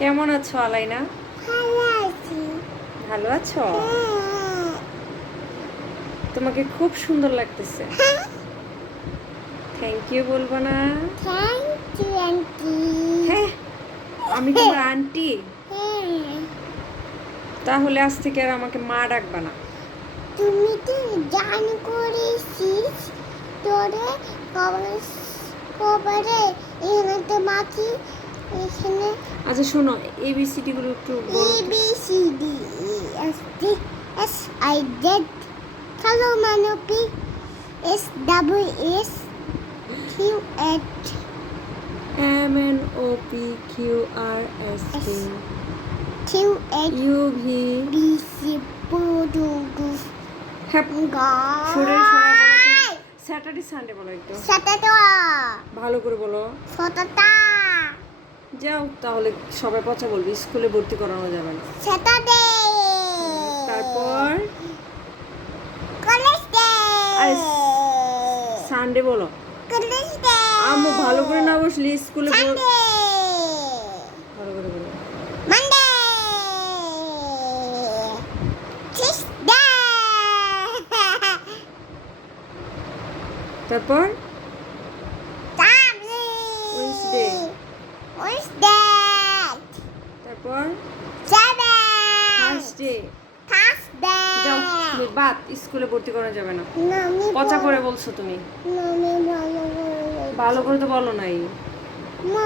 কেমন আছো আলাইনা? ভালো আছি। ভালো আছো? তোমাকে খুব সুন্দর লাগতেছে। থ্যাংক ইউ বলবো না? Thank you aunty. হ্যাঁ, আমি তোমার আন্টি। হ্যাঁ, তাহলে আজ থেকে আর আমাকে মা ডাকবা না। তুমি তো জান করেছিস তোরে কবরে কবরে এখানে তো মাছি এখানে আচ্ছা শোনো, এবিসিডি গুলো একটু এ বলো তো। B C D E F G S I Z কালো মানবী S double S Q H M N O P Q R S T Q H U V. B C পুডু হ্যাঁ, সরে সরে বলো তো। স্যাটারডে সানডে বলো একটু সাতাটা ভালো করে বলো। সততা যাও তাহলে, সবাই পচা বলবে, স্কুলে ভর্তি করানো যাবে না। স্যাটারডে তারপর কলেজ ডে আর সানডে বলো। কলেজ ডে আম্মু ভালো করে না বসলে স্কুলে সানডে ভালো করে বলো। মানডে টিউসডে তারপর সানডে ওয়েডনেসডে। ওয়েডনেসডে তারপর সানডে থার্সডে। থার্সডে যাও তুমি বাদ, স্কুলে ভর্তি করা যাবে না। না আমি পচা করে বলছো তুমি। না আমি ভালো করে ভালো করে তো বলো নাই। মা